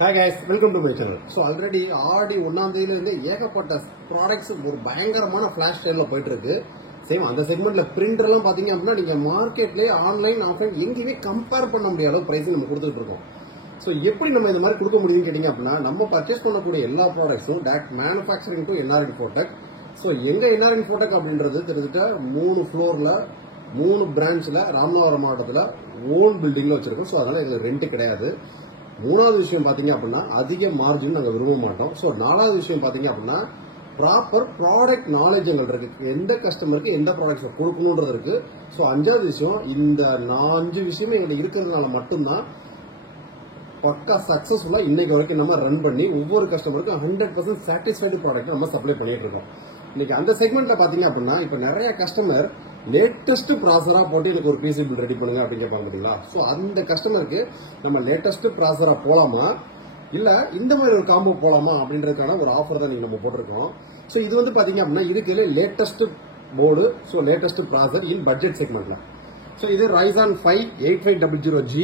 Hi guys, welcome to my channel. So already ஆடி 1ஆம் தேதியில இருந்து ஏகப்பட்ட ப்ராடக்ட்ஸ் ஒரு பயங்கரமான ஃபிளாஷ் சேல்ல போயிட்டு இருக்கு. சேம் அந்த செக்மெண்ட்ல பிரிண்டர் எல்லாம் பாத்தீங்க அப்படின்னா நீங்க மார்க்கெட்லயே ஆன்லைன் ஆஃப்லைன் எங்கேயுமே கம்பேர் பண்ண முடியாத அளவு பிரைஸ் நம்ம கொடுத்துட்டு இருக்கோம். ஸோ எப்படி நம்ம இந்த மாதிரி கொடுக்க முடியும்னு கேட்டீங்க அப்படின்னா நம்ம பர்ச்சேஸ் பண்ணக்கூடிய எல்லா ப்ராடக்ட்ஸும் direct manufacturing to NR Infotech. So எங்க என்ஆர் இன்ஃபோடெக் அப்படின்றது கிட்டத்தட்ட 3 ஃப்ளோர்ல 3 பிரான்ச்ல ராமநாதபுரம் மாவட்டத்தில் ஓன் பில்டிங்ல வச்சிருக்கோம். ஸோ அதனால இதுல ரெண்ட் கிடையாது. மூணாவது விஷயம் பாத்தீங்க அப்படின்னா அதிக மார்ஜின் நாங்க விரும்ப மாட்டோம். ஸோ நாலாவது விஷயம் பாத்தீங்க அப்படின்னா ப்ராப்பர் ப்ராடக்ட் நாலேஜ் எங்களுக்கு இருக்கு, எந்த கஸ்டமருக்கு எந்த ப்ராடக்ட்ஸ் கொடுக்கணும்ன்றது இருக்கு. ஸோ அஞ்சாவது விஷயம், இந்த 5 விஷயமே எங்களுக்கு இருக்கிறதுனால மட்டும்தான் பக்கா சக்சஸ்ஃபுல்லா இன்னைக்கு வரைக்கும் நம்ம ரன் பண்ணி ஒவ்வொரு கஸ்டமருக்கும் 100% சாட்டிஸ்ஃபைடு ப்ராடக்ட் நம்ம சப்ளை பண்ணிட்டு இருக்கோம். இன்னைக்கு அந்த செக்மெண்ட்ல பாத்தீங்க அப்படின்னா இப்ப நிறைய கஸ்டமர் லேட்டஸ்ட் ப்ராசரா போட்டு எனக்கு ஒரு பிசி பில் ரெடி பண்ணுங்க அப்படின்னு கேட்பாங்க பாத்தீங்களா. ஸோ அந்த கஸ்டமருக்கு நம்ம லேட்டஸ்ட் ப்ராசரா போலாமா இல்ல இந்த மாதிரி ஒரு காம்போ போலாமா அப்படின்றதுக்கான ஒரு ஆஃபர் தான் நீங்க நம்ம போட்டிருக்கோம். ஸோ இது வந்து பாத்தீங்க அப்படின்னா இதுக்கு லேட்டஸ்ட் போர்டு, ஸோ லேட்டஸ்ட் ப்ராசர் இன் பட்ஜெட் செக்மெண்ட்ல. ஸோ இது Ryzen 5 8500G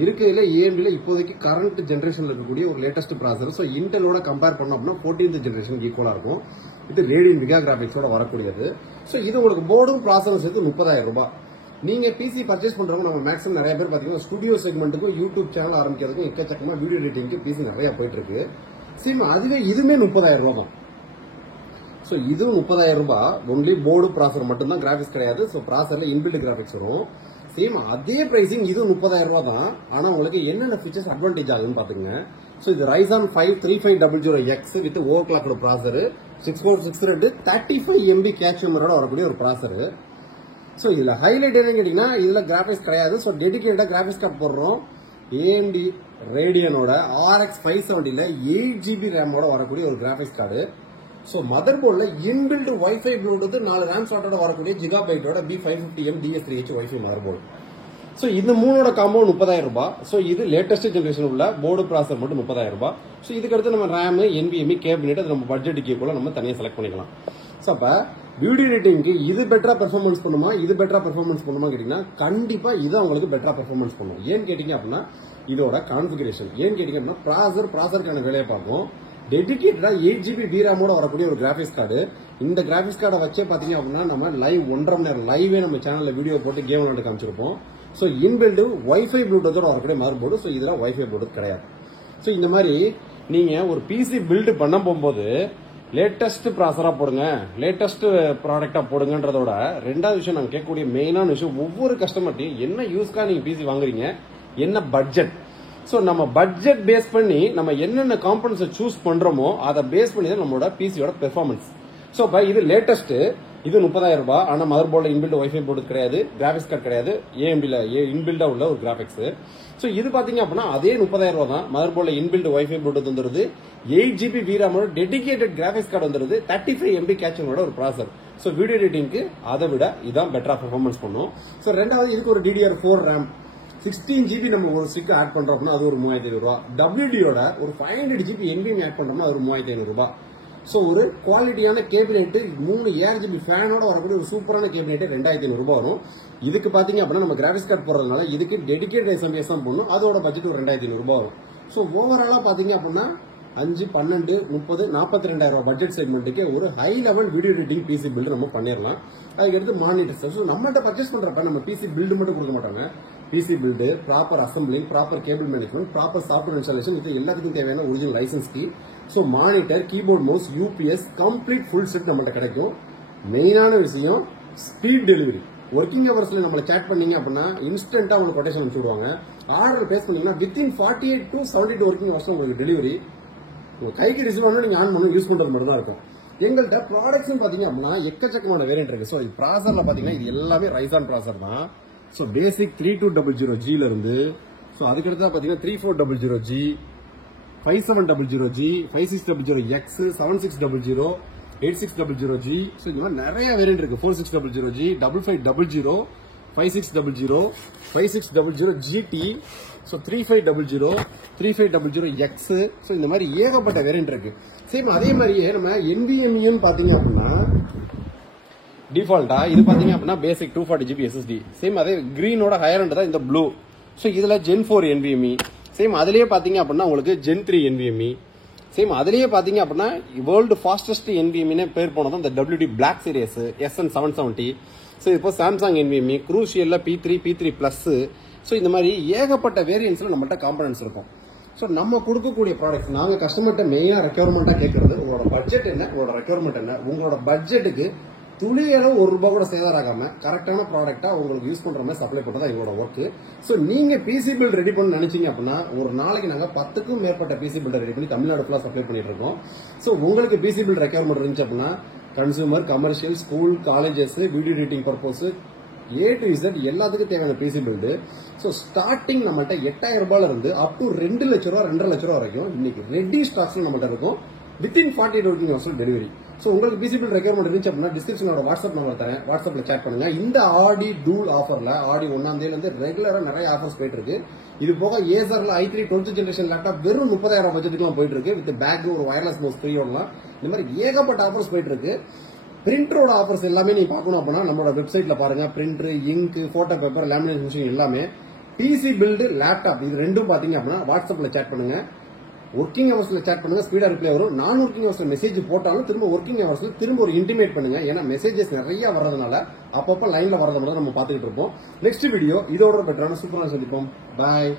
இருக்கிறதுல ஏஎம்டில இப்போதைக்கு கரண்ட் ஜென்ரேஷன்ல இருக்கக்கூடிய ஒரு லேட்டஸ்ட் ப்ராசர். ஸோ இன்டெலோட கம்பேர் பண்ணோம் அப்படின்னா 14th ஜென்ரேஷன் ஈக்குவலா இருக்கும். இது ரேடியன் விகா கிராபிக்ஸோட வரக்கூடியது. ஸோ இது உங்களுக்கு போர்டும் ப்ராசரும் சேர்த்து 30,000 ரூபாய். நீங்க பிசி பர்ச்சேஸ் பண்றவங்க நம்ம மேக்ஸிமம் நிறைய பேர் பாத்தீங்கன்னா ஸ்டுடியோ செக்மெண்ட்டுக்கும் யூடியூப் சேனல் ஆரம்பிக்கிறதுக்கும் எக்கச்சக்கமா வீடியோ எடிட்டிங்க்கு பிசி நிறைய போயிட்டு இருக்கு. சேம் அதுவே இதுமே 30,000 ரூபாய் தான். ஸோ இதுவும் 30,000 ரூபாய். ஒன்லி போர்டு ப்ராசர் மட்டும் தான், கிராபிக்ஸ் கிடையாது. ஸோ ப்ராசர்ல இன்பில்ட் கிராபிக்ஸ் வரும். சேம் அதே பிரைசிங் இது 30,000 ரூபாய் தான். ஆனா உங்களுக்கு என்னென்ன ஃபீச்சர்ஸ் அட்வான்டேஜ் ஆகுதுன்னு பாத்துங்க. ஸோ இது Ryzen 5 3500X with over clocked ப்ராசர், 6462 35 MB கேட்ச் மெமரியோட வரக்கூடிய ஒரு ப்ராசர். ஸோ இதுல ஹைலைட் என்னன்னு கேட்டீங்கன்னா இதுல கிராபிக்ஸ் கிடையாது. ஸோ டெடிகேட்டடா கிராபிக்ஸ் கார்டு போடுறோம். AMD ரேடியனோட RX 570ல 8GB ரேமோட வரக்கூடிய ஒரு கிராபிக்ஸ் கார்டு. ஸோ மதர் போர்ட்ல இன்பில்ட் வைஃபை ப்ளூடூத் 4 ரேம் ஸ்லாட்டோட வரக்கூடிய ஜிகாபைட்டோட B550M DS3H wifi mother board. So இந்த மூணோட காம்போ 30,000 ரூபாய். ஸோ இது லேட்டஸ்ட் ஜென்ரேஷன் உள்ள போர்டு ப்ராசர் மட்டும் 30,000 ரூபாய். ஸோ இதுக்கு அடுத்து நம்ம ரேம், NVMe, கேபினெட் அது நம்ம பட்ஜெட்டுக்கு கூட நம்ம தனியாக செலக்ட் பண்ணிக்கலாம். ஸோ அப்ப வீடியோ எடிட்டிங்க்கு இது பெட்டரா பெர்ஃபார்மன்ஸ் பண்ணுமா, இது பெட்டரா பெர்ஃபார்மன்ஸ் பண்ணுமா கேட்டீங்கன்னா கண்டிப்பா இது உங்களுக்கு பெட்டரா பெர்ஃபார்மன்ஸ் பண்ணும். ஏன்னு கேட்டீங்க அப்படின்னா இதோட கான்ஃபிகரேஷன். ஏன்னு கேட்டீங்க அப்படின்னா ப்ராசருக்கான வேலையை பார்க்கும். டெடிகேட்டடா 8GB VRAMோட வரக்கூடிய ஒரு கிராபிக்ஸ் கார்டு. இந்த கிராபிக்ஸ் கார்டை வச்சே பாத்தீங்க அப்படின்னா நம்ம லைவ் 1.5 மணி நேரம் லைவே நம்ம சேனல்ல வீடியோ போட்டு கேம் விளையாண்டு காமிச்சிருப்போம். ஸோ இன்பில்டு வைஃபை ப்ளூடூத்தோட வரக்கூடிய மதர் போர்டு. ஸோ இதுல வைஃபை ப்ளூடூத் கிடையாது. ஸோ இந்த மாதிரி நீங்க ஒரு பிசி பில்டு பண்ண போகும்போது லேட்டஸ்ட் ப்ராசரா போடுங்க, லேட்டஸ்ட் ப்ராடக்டா போடுங்கன்றதோட ரெண்டாவது விஷயம் நாங்க கேட்கக்கூடிய மெயினான விஷயம், ஒவ்வொரு கஸ்டமர்ட்டையும் என்ன யூஸ்க்கா நீங்க பிசி வாங்குறீங்க, என்ன பட்ஜெட். ஸோ நம்ம பட்ஜெட் பேஸ் பண்ணி நம்ம என்னென்ன காம்பனன்ட்ஸை சூஸ் பண்றோமோ அதை பேஸ் பண்ணி தான் நம்மளோட பிசியோட பெர்ஃபார்மன்ஸ். ஸோ இப்போ இது லேட்டஸ்ட், இது 30,000 ரூபாய். ஆனா மதர் போர்டில் இன்பில்ட் வைஃபை போர்டு கிடையாது, கிராபிக்ஸ் கார்டு கிடையாது, ஏஎம்டில இன்பில்டா உள்ள ஒரு கிராபிக்ஸ். ஸோ இது பாத்தீங்க அப்படின்னா அதே 30,000 ரூபாய் தான். மதர் போர்டில் இன்பில்ட் வைஃபை போர்டு வந்துருது, 8GB VRAMோட டெடிகேட்டட் கிராபிக்ஸ் கார்டு வந்துருது, 35 MB கேட்சனோட ஒரு ப்ராசர். ஸோ வீடியோ எடிட்டிங்க்கு அதை விட இதான் பெட்டரா பெர்ஃபார்மன்ஸ் பண்ணும். ஸோ ரெண்டாவது இதுக்கு ஒரு DDR4 RAM 16GB நம்ம ஒரு ஸ்டிக் ஆட் பண்றோம்னா அது ஒரு 3,500 ரூபாய். WDயோட ஒரு 500GB NVMe ஆட் பண்றோம்னா அது ஒரு 3,500 ரூபாய். ஸோ ஒரு குவாலிட்டியான கேபினெட் 3 ARGB ஃபேனோட வரக்கூடிய ஒரு சூப்பரான கேபினெட் 2,500 ரூபாய் வரும். இதுக்கு பாத்தீங்க அப்படின்னா நம்ம கிராபிக்ஸ் கார்டு போடுறதுனால இதுக்கு டெடிகேட் எஸ்எம்பிஎஸ் தான் போடணும். அதோட பட்ஜெட் ஒரு 2,500 ரூபாய் வரும். ஸோ ஓவராலா பாத்தீங்க அப்படின்னா 5, 12, 30, 42,000 ரூபாய் பட்ஜெட் செக்மெண்ட்டுக்கு ஒரு high level video editing PC build நம்ம பண்ணிடலாம். அதுக்கடுத்து மானிட்டர்ஸ். ஸோ நம்மகிட்ட பர்ச்சேஸ் பண்றப்ப நம்ம பிசி பில்டு மட்டும் கொடுக்க மாட்டாங்க. PC build, proper assembling, proper cable management, proper software installation, இது எல்லாத்துக்கும் தேவையான original license key. So monitor, keyboard, mouse, UPS complete full set நம்மள்ட்ட கிடைக்கும். மெயினான விஷயம் ஸ்பீட் டெலிவரி. ஒர்க்கிங் ஹவர்ஸ்ல நம்மளை சேட் பண்ணீங்க அப்படின்னா இன்ஸ்டன்டா உங்களுக்கு கொட்டேஷன் அனுப்பிச்சுடுவாங்க. ஆர்டர் பேஸ் பண்ணீங்கன்னா வித்தின் 48 to 72 ஒர்க்கிங் ஹவர்ஸ் உங்களுக்கு டெலிவரி. உங்க கைக்கு ரிசீவ் பண்ணா நீங்க ஆன் பண்ணி யூஸ் பண்றது மட்டும் தான் இருக்கும். எங்கள்கிட்ட ப்ராடக்ட்ஸ் பாத்தீங்க அப்படின்னா எக்கச்சக்கமான வேரியன்ட் இருக்கு. ஸோ ப்ராசர்ல பாத்தீங்கன்னா இது எல்லாமே Ryzen ப்ராசர் தான். ஸோ பேசிக் 3200Gல இருந்து, ஸோ அதுக்கடுத்து பாத்தீங்கன்னா 3400G, 5700G, 5600X, 7600, 8600G. So இந்த மாதிரி நிறைய வேரியன்ட் இருக்கு. 4600G, 5500, 5600, 5600 GT, so 3500, 3500X. So இந்த மாதிரி ஏகப்பட்ட வேரியன்ட் இருக்கு. சேம் அதே மாதிரியே நம்ம NVMe பாத்தீங்க அப்படின்னா டிஃபால்ட்டா இது பாத்தீங்க அப்படின்னா பேசிக் 240GB SSD. சேம் அதே கிரீனோட ஹையர் தான் இந்த ப்ளூ. ஸோ இதுல Gen 4 NVMe, சேம் அதுலயே பாத்தீங்க அப்படின்னா உங்களுக்கு Gen 3 NVMe. சேம் அதுலயே பாத்தீங்க அப்படின்னா வேர்ல்டு ஃபாஸ்டஸ்ட் NVMe பேர் போனது இந்த WD black series SN770. So இப்போ Samsung NVMe, Crucial P3, P3 Plus. So இந்த மாதிரி ஏகப்பட்ட வேரியன்ஸ்ல நம்மள்ட்ட காம்பனன்ட்ஸ் இருக்கும். ஸோ நம்ம கொடுக்கக்கூடிய ப்ராடக்ட் நாங்கள் கஸ்டமர்கிட்ட மெயினாக ரெக்யர்மெண்ட்டாக கேட்கறது உங்களோட பட்ஜெட் என்ன, உங்களோட ரெக்யர்மெண்ட் என்ன, உங்களோட பட்ஜெட்டுக்கு துளியளவு ₹1 கூட சேதாராகாம கரெக்டான ப்ராடக்டா உங்களுக்கு யூஸ் பண்ற மாதிரி சப்ளை பண்றதா எங்களோட ஒர்க். சோ நீங்க பிசி பில்ட் ரெடி பண்ண நினைச்சீங்க அப்படின்னா ஒரு நாளைக்கு நாங்க 10க்கும் மேற்பட்ட பிசி பில்ட் ரெடி பண்ணி தமிழ்நாடு ஃபுல்லா சப்ளை பண்ணிட்டு இருக்கோம். சோ உங்களுக்கு பிசி பில்ட் ரெக்யர்மெண்ட் இருந்துச்சு அப்படின்னா consumer, commercial, school, colleges, video editing purpose A to Z எல்லாத்துக்கும் தேவையான பிசி பில்டு. ஸோ ஸ்டார்டிங் நம்மள்ட்ட ₹8,000 இருந்து அப் டு ₹2 லட்சம், ₹2.5 லட்சம் வரைக்கும் இன்னைக்கு ரெடி ஸ்டாக்ஸ்ல நம்மள்ட்ட இருக்கும். வித்தின் 48 ஒர்க்கிங் ஹவர்ஸ்ல டெலிவரி. ஸோ உங்களுக்கு பிசி பில் ரெக்யர்மெண்ட் இருந்துச்சு அப்படின்னா டிஸ்கிரிப்ஷனோட வாட்ஸ்அப் நம்பர் தரேன், வாட்ஸ்அப்ல சேட் பண்ணுங்க. இந்த ஆடி டூல் ஆஃபர்ல ஆடி 1ஆம் தேதியில இருந்து ரெகுலரா நிறைய ஆஃபர்ஸ் போயிட்டு இருக்கு. இது போக ஏசர்ல i3 12th ஜெனரேஷன் லேப்டாப் வெறும் 30,000 பட்ஜெட்டுக்குலாம் போயிட்டு இருக்கு. வித் பேக், ஒரு வயர்லெஸ் மவுஸ் ஃப்ரீயோடலாம். இந்த மாதிரி ஏகப்பட்ட ஆஃபர்ஸ் போயிட்டு இருக்கு. பிரிண்டரோட ஆஃபர்ஸ் எல்லாமே நீங்க பார்க்கணும் அப்படின்னா நம்மளோட வெப்சைட்ல பாருங்க. Printer, ink, photo paper, lamination machine எல்லாமே. பிசி பில்டு, லேப்டாப் இது ரெண்டும் பாத்தீங்க அப்படின்னா வாட்ஸ்அப்ல சேட் பண்ணுங்க. ஒர்க்கிங் ஹவர்ஸ்ல சேட் பண்ணுங்க, ஸ்பீடா ரிப்ளை வரும். நான் ஒர்க்கிங் ஹவர்ஸ்ல மெசேஜ் போட்டாலும் திரும்ப ஒர்க்கிங் ஹவர்ஸ்ல திரும்ப ஒரு இன்டிமேட் பண்ணுங்க. ஏன்னா மெசேஜஸ் நிறைய வர்றதுனால அப்பப்ப லைன்ல வரதை மட்டும் நம்ம பாத்துக்கிட்டு இருப்போம். நெக்ஸ்ட் வீடியோ இதோட பெட்டரான சூப்பரான சந்திப்போம். பாய்.